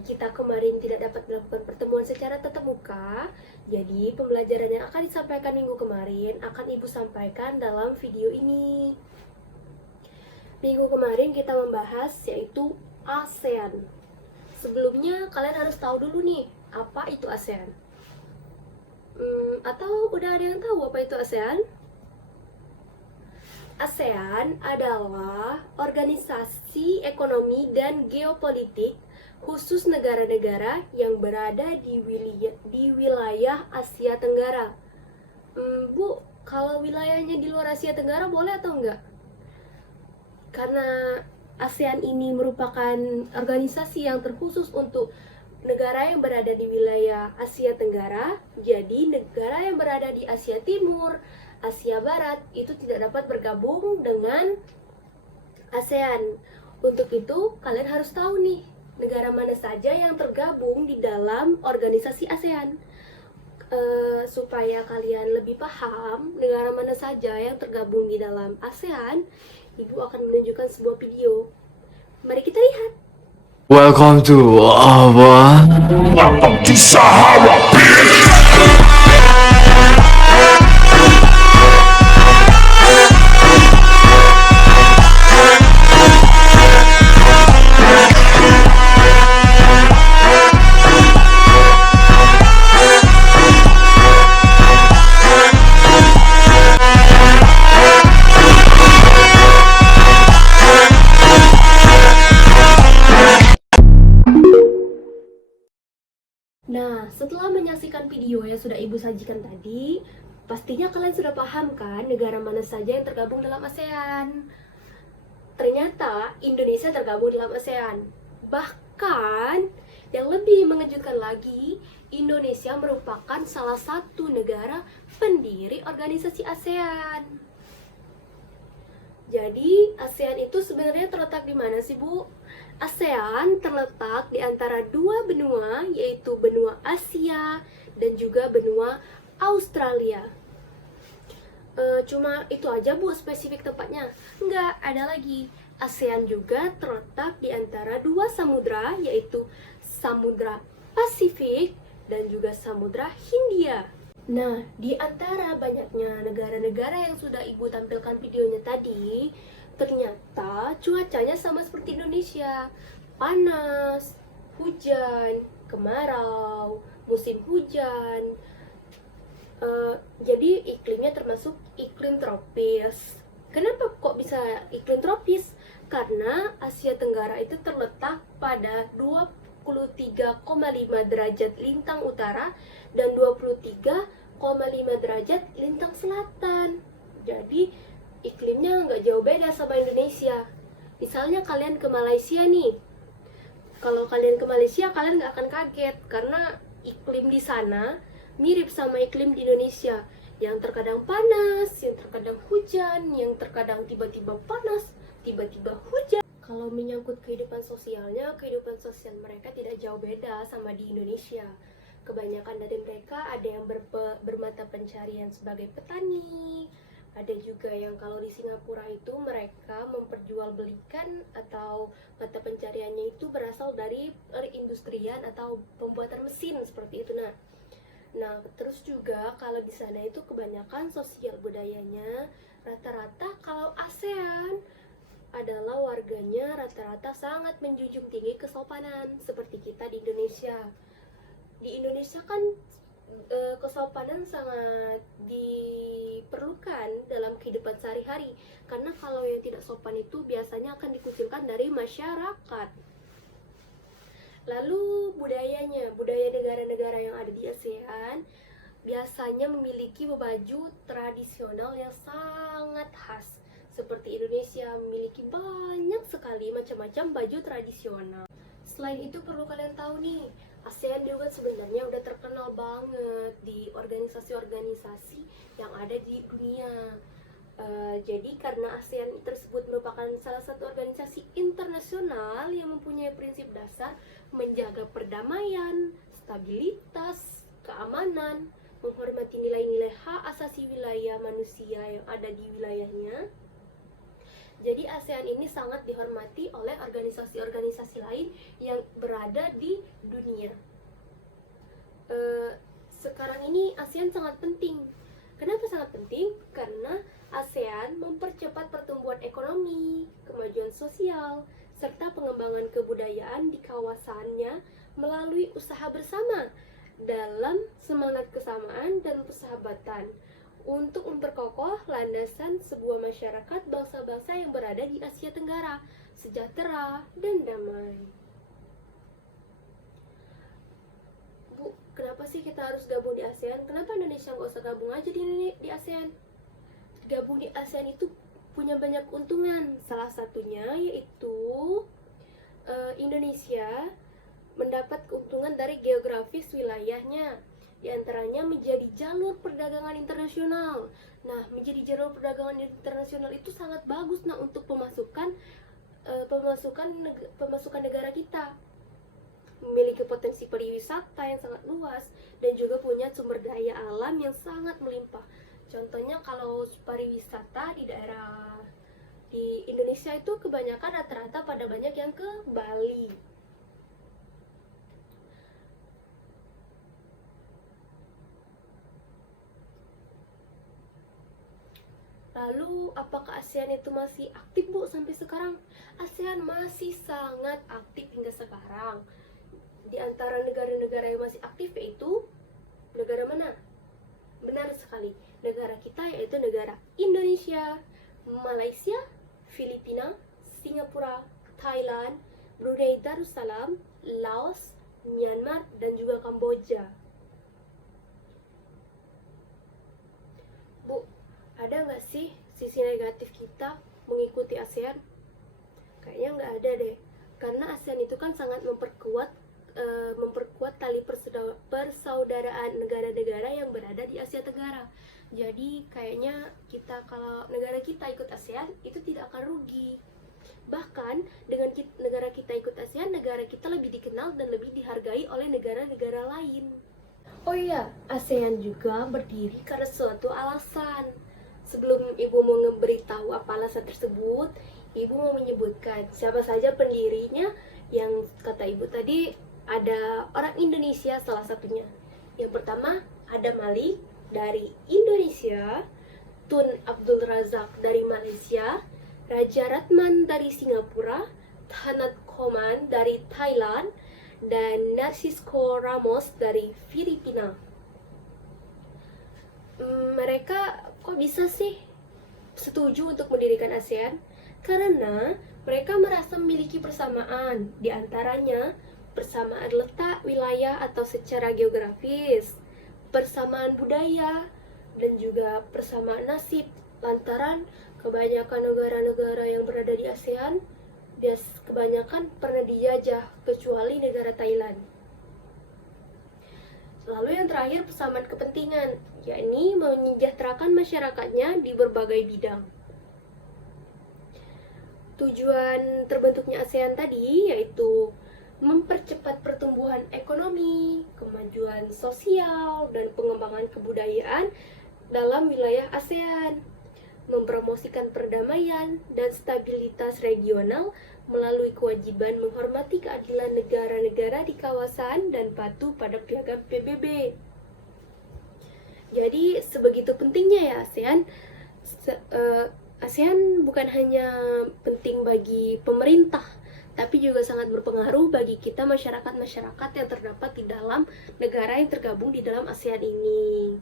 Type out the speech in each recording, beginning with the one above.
kita kemarin tidak dapat melakukan pertemuan secara tatap muka, jadi pembelajaran yang akan disampaikan minggu kemarin akan Ibu sampaikan dalam video ini. Minggu kemarin kita membahas yaitu ASEAN. Sebelumnya kalian harus tahu dulu nih, apa itu ASEAN? Atau udah ada yang tahu apa itu ASEAN? ASEAN adalah organisasi ekonomi dan geopolitik khusus negara-negara yang berada di wilayah Asia Tenggara. Bu, kalau wilayahnya di luar Asia Tenggara boleh atau enggak? Karena ASEAN ini merupakan organisasi yang terkhusus untuk negara yang berada di wilayah Asia Tenggara, jadi negara yang berada di Asia Timur, Asia Barat itu tidak dapat bergabung dengan ASEAN. Untuk itu, kalian harus tahu nih, negara mana saja yang tergabung di dalam organisasi ASEAN. Supaya kalian lebih paham negara mana saja yang tergabung di dalam ASEAN, Ibu akan menunjukkan sebuah video. Mari kita lihat. Welcome to Welcome to Sahara, Nah, setelah menyaksikan video yang sudah Ibu sajikan tadi, pastinya kalian sudah paham kan negara mana saja yang tergabung dalam ASEAN. Ternyata Indonesia tergabung dalam ASEAN. Bahkan, yang lebih mengejutkan lagi, Indonesia merupakan salah satu negara pendiri organisasi ASEAN. Jadi, ASEAN itu sebenarnya terletak di mana sih, Bu? ASEAN terletak di antara dua benua, yaitu benua Asia dan juga benua Australia. Cuma itu aja, Bu, spesifik tempatnya? Enggak, ada lagi. ASEAN juga terletak di antara dua samudra, yaitu Samudra Pasifik dan juga Samudra Hindia. Nah, di antara banyaknya negara-negara yang sudah Ibu tampilkan videonya tadi, ternyata cuacanya sama seperti Indonesia. Panas, hujan, kemarau, musim hujan. Jadi iklimnya termasuk iklim tropis. Kenapa kok bisa iklim tropis? Karena Asia Tenggara itu terletak pada 23,5 derajat lintang utara dan 23,5 derajat lintang selatan. Jadi iklimnya nggak jauh beda sama Indonesia. Misalnya kalian ke Malaysia nih. Kalau kalian ke Malaysia, kalian nggak akan kaget karena iklim di sana mirip sama iklim di Indonesia. Yang terkadang panas, yang terkadang hujan, yang terkadang tiba-tiba panas, tiba-tiba hujan. Kalau menyangkut kehidupan sosialnya, kehidupan sosial mereka tidak jauh beda sama di Indonesia. Kebanyakan dari mereka ada yang bermata pencarian sebagai petani, ada juga yang kalau di Singapura itu mereka memperjualbelikan atau mata pencariannya itu berasal dari perindustrian atau pembuatan mesin seperti itu. Nah, terus juga kalau di sana itu kebanyakan sosial budayanya rata-rata kalau ASEAN adalah warganya rata-rata sangat menjunjung tinggi kesopanan seperti kita di Indonesia. Di Indonesia kan kesopanan sangat diperlukan dalam kehidupan sehari-hari, karena kalau yang tidak sopan itu biasanya akan dikucilkan dari masyarakat. Lalu budayanya, budaya negara-negara yang ada di ASEAN biasanya memiliki baju tradisional yang sangat khas. Seperti Indonesia memiliki banyak sekali macam-macam baju tradisional. Selain itu perlu kalian tahu nih, ASEAN juga sebenarnya udah terkenal banget di organisasi-organisasi yang ada di dunia. Jadi karena ASEAN tersebut merupakan salah satu organisasi internasional yang mempunyai prinsip dasar menjaga perdamaian, stabilitas, keamanan, menghormati nilai-nilai hak asasi wilayah manusia yang ada di wilayahnya. Jadi ASEAN ini sangat dihormati oleh organisasi-organisasi lain yang berada di dunia. Sekarang ini ASEAN sangat penting. Kenapa sangat penting? Karena ASEAN mempercepat pertumbuhan ekonomi, kemajuan sosial, serta pengembangan kebudayaan di kawasannya melalui usaha bersama dalam semangat kesamaan dan persahabatan untuk memperkokoh landasan sebuah masyarakat bangsa-bangsa yang berada di Asia Tenggara, sejahtera dan damai. Bu, kenapa sih kita harus gabung di ASEAN? Kenapa Indonesia nggak usah gabung aja di ASEAN? Gabung di ASEAN itu punya banyak keuntungan. Salah satunya yaitu Indonesia mendapat keuntungan dari geografis wilayahnya. Di antaranya menjadi jalur perdagangan internasional. Nah, menjadi jalur perdagangan internasional itu sangat bagus untuk pemasukan negara kita. Memiliki potensi pariwisata yang sangat luas dan juga punya sumber daya alam yang sangat melimpah. Contohnya kalau pariwisata di Indonesia itu kebanyakan rata-rata pada banyak yang ke Bali. Lalu, apakah ASEAN itu masih aktif, Bu, sampai sekarang? ASEAN masih sangat aktif hingga sekarang. Di antara negara-negara yang masih aktif yaitu negara mana? Benar sekali, negara kita yaitu negara Indonesia, Malaysia, Filipina, Singapura, Thailand, Brunei Darussalam, Laos, Myanmar, dan juga Kamboja. Bu, ada nggak sih sisi negatif kita mengikuti ASEAN? Kayaknya nggak ada deh, karena ASEAN itu kan sangat memperkuat tali persaudaraan negara-negara yang berada di Asia Tenggara. Jadi kayaknya kalau negara kita ikut ASEAN itu tidak akan rugi. Bahkan dengan negara kita ikut ASEAN, negara kita lebih dikenal dan lebih dihargai oleh negara-negara lain. Oh iya, ASEAN juga berdiri karena suatu alasan. Sebelum Ibu mau memberitahu apa alasan tersebut, Ibu mau menyebutkan siapa saja pendirinya, yang kata Ibu tadi ada orang Indonesia salah satunya. Yang pertama ada Malik dari Indonesia, Tun Abdul Razak dari Malaysia, Raja Ratman dari Singapura, Thanat Khoman dari Thailand, dan Narcisco Ramos dari Filipina. Mereka kok bisa sih setuju untuk mendirikan ASEAN? Karena mereka merasa memiliki persamaan, di antaranya persamaan letak wilayah atau secara geografis, persamaan budaya, dan juga persamaan nasib. Lantaran kebanyakan negara-negara yang berada di ASEAN kebanyakan pernah dijajah, kecuali negara Thailand. Lalu yang terakhir persamaan kepentingan, yakni menyejahterakan masyarakatnya di berbagai bidang. Tujuan terbentuknya ASEAN tadi yaitu mempercepat pertumbuhan ekonomi, kemajuan sosial, dan pengembangan kebudayaan dalam wilayah ASEAN, mempromosikan perdamaian dan stabilitas regional melalui kewajiban menghormati keadilan negara-negara di kawasan dan patuh pada piagam PBB. Jadi sebegitu pentingnya ya ASEAN. ASEAN bukan hanya penting bagi pemerintah, tapi juga sangat berpengaruh bagi kita masyarakat-masyarakat yang terdapat di dalam negara yang tergabung di dalam ASEAN ini.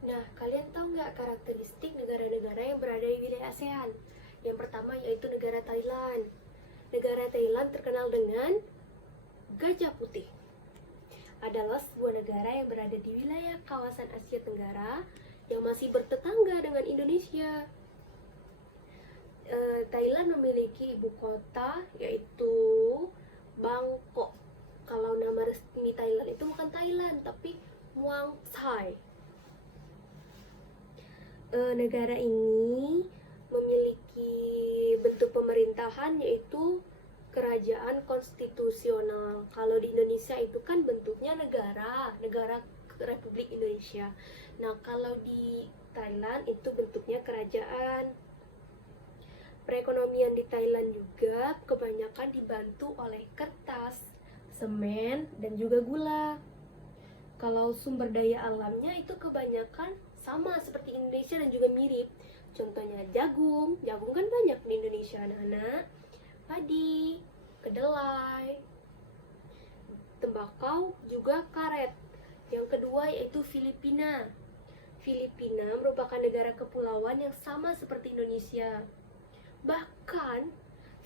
Nah, kalian tahu nggak karakteristik negara-negara yang berada di wilayah ASEAN? Yang pertama yaitu negara Thailand. Negara Thailand terkenal dengan Gajah Putih. Adalah sebuah negara yang berada di wilayah kawasan Asia Tenggara yang masih bertetangga dengan Indonesia. Thailand memiliki ibu kota yaitu Bangkok. Kalau nama resmi Thailand itu bukan Thailand tapi Muang Thai. Negara ini memiliki bentuk pemerintahan yaitu kerajaan konstitusional. Kalau di Indonesia itu kan bentuknya negara Republik Indonesia. Nah, kalau di Thailand itu bentuknya kerajaan. Perekonomian di Thailand juga kebanyakan dibantu oleh kertas, semen, dan juga gula. Kalau sumber daya alamnya itu kebanyakan sama seperti Indonesia dan juga mirip. Contohnya jagung kan banyak di Indonesia, anak-anak. Padi, kedelai, tembakau, juga karet. Yang kedua yaitu Filipina. Filipina merupakan negara kepulauan yang sama seperti Indonesia. Bahkan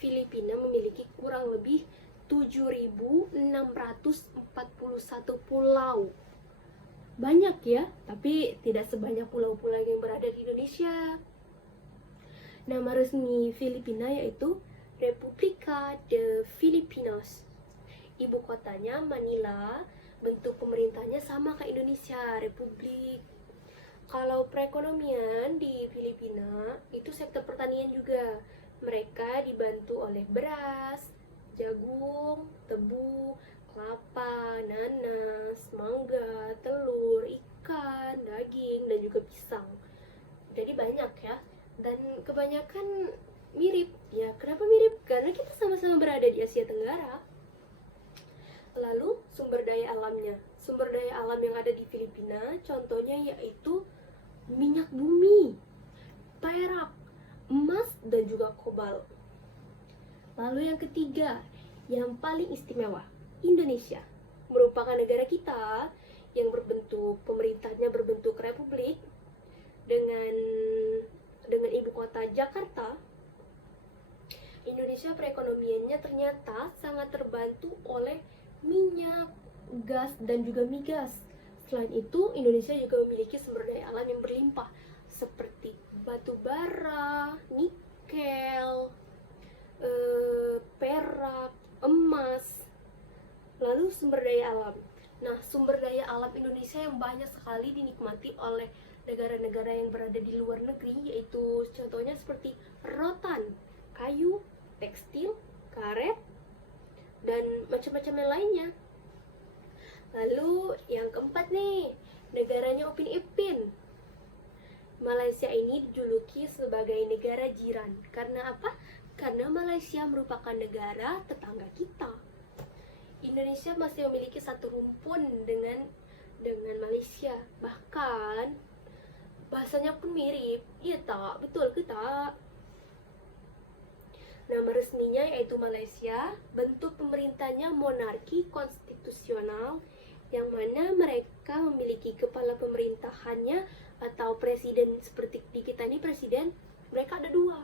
Filipina memiliki kurang lebih 7.641 pulau. Banyak ya, tapi tidak sebanyak pulau-pulau yang berada di Indonesia. Nama resmi Filipina yaitu Republika de Filipinas. Ibu kotanya Manila, bentuk pemerintahnya sama kayak Indonesia, Republik. Kalau perekonomian di Filipina, itu sektor pertanian juga. Mereka dibantu oleh beras, jagung, tebu, kelapa, nanas, mangga, telur, ikan, daging, dan juga pisang. Jadi banyak ya. Dan kebanyakan mirip. Ya, kenapa mirip? Karena kita sama-sama berada di Asia Tenggara. Lalu, sumber daya alamnya. Sumber daya alam yang ada di Filipina, contohnya yaitu minyak bumi, perak, emas, dan juga kobalt. Lalu yang ketiga, yang paling istimewa, Indonesia. Merupakan negara kita yang pemerintahnya berbentuk republik dengan ibu kota Jakarta. Indonesia perekonomiannya ternyata sangat terbantu oleh minyak, gas, dan juga migas. Selain itu, Indonesia juga memiliki sumber daya alam yang berlimpah seperti batu bara, nikel, perak, emas. Lalu sumber daya alam. Nah, sumber daya alam Indonesia yang banyak sekali dinikmati oleh negara-negara yang berada di luar negeri, yaitu contohnya seperti rotan, kayu, tekstil, karet, dan macam-macam yang lainnya. Lalu yang keempat nih, negaranya Upin Ipin. Malaysia ini dijuluki sebagai negara jiran. Karena apa? Karena Malaysia merupakan negara tetangga kita. Indonesia masih memiliki satu rumpun dengan Malaysia. Bahkan bahasanya pun mirip. Iya tak? Betul ke tak? Nama resminya yaitu Malaysia. Bentuk pemerintahnya monarki konstitusional, yang mana mereka memiliki kepala pemerintahannya atau presiden. Seperti di kita ini presiden, mereka ada dua,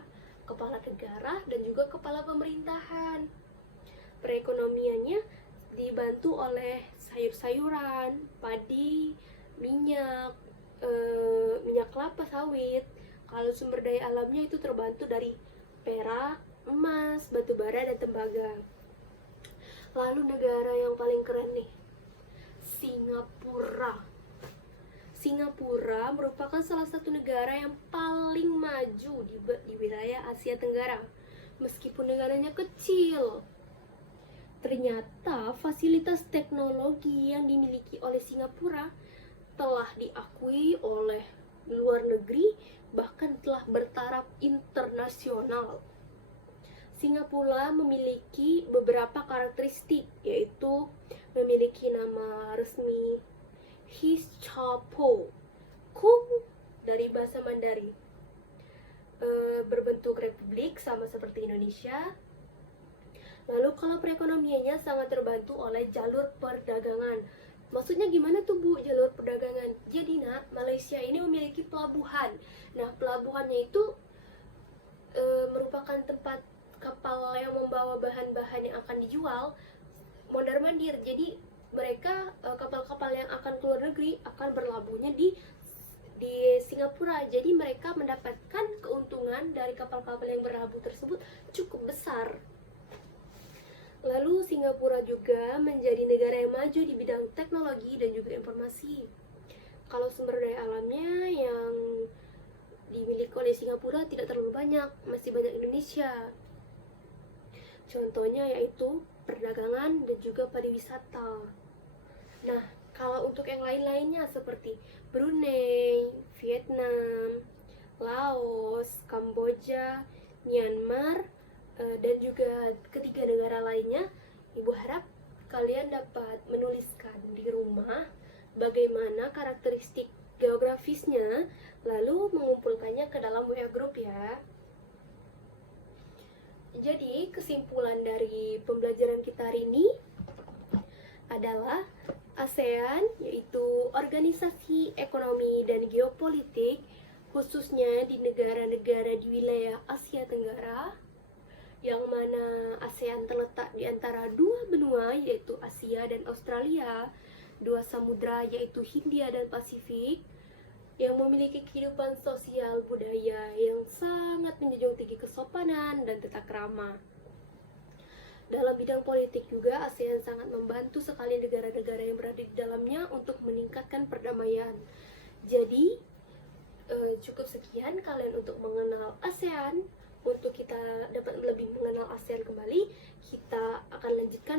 kepala negara dan juga kepala pemerintahan. Perekonomiannya dibantu oleh sayur-sayuran, padi, minyak kelapa sawit. Kalau sumber daya alamnya itu terbantu dari perak, emas, batu bara, dan tembaga. Lalu negara yang paling keren nih, Singapura. Singapura merupakan salah satu negara yang paling maju di wilayah Asia Tenggara. Meskipun negaranya kecil, ternyata fasilitas teknologi yang dimiliki oleh Singapura telah diakui oleh luar negeri, bahkan telah bertaraf internasional. Singapura memiliki beberapa karakteristik, yaitu memiliki nama resmi Hischapo, Kung dari bahasa Mandarin, berbentuk republik sama seperti Indonesia. Lalu kalau perekonomiannya sangat terbantu oleh jalur perdagangan. Maksudnya gimana tuh Bu, jalur perdagangan? Jadi Malaysia ini memiliki pelabuhan. Nah, pelabuhannya itu merupakan tempat kapal yang membawa bahan-bahan yang akan dijual mondar-mandir. Jadi mereka kapal-kapal yang akan keluar negeri akan berlabuhnya di Singapura. Jadi mereka mendapatkan keuntungan dari kapal-kapal yang berlabuh tersebut cukup besar. Lalu Singapura juga menjadi negara yang maju di bidang teknologi dan juga informasi. Kalau sumber daya alamnya yang dimiliki oleh Singapura tidak terlalu banyak, masih banyak Indonesia. Contohnya yaitu perdagangan dan juga pariwisata. Nah, kalau untuk yang lain-lainnya seperti Brunei, Vietnam, Laos, Kamboja, Myanmar, dan juga ketiga negara lainnya, Ibu harap kalian dapat menuliskan di rumah bagaimana karakteristik geografisnya, lalu mengumpulkannya ke dalam WA group ya. Jadi, kesimpulan dari pembelajaran kita hari ini adalah ASEAN, yaitu Organisasi Ekonomi dan Geopolitik, khususnya di negara-negara di wilayah Asia Tenggara, yang mana ASEAN terletak di antara dua benua, yaitu Asia dan Australia, dua samudra yaitu Hindia dan Pasifik, yang memiliki kehidupan sosial budaya yang sangat menjunjung tinggi kesopanan dan tata krama. Dalam bidang politik juga, ASEAN sangat membantu sekali negara-negara yang berada di dalamnya untuk meningkatkan perdamaian. Jadi, cukup sekian kalian untuk mengenal ASEAN. Untuk kita dapat lebih mengenal ASEAN kembali, kita akan lanjutkan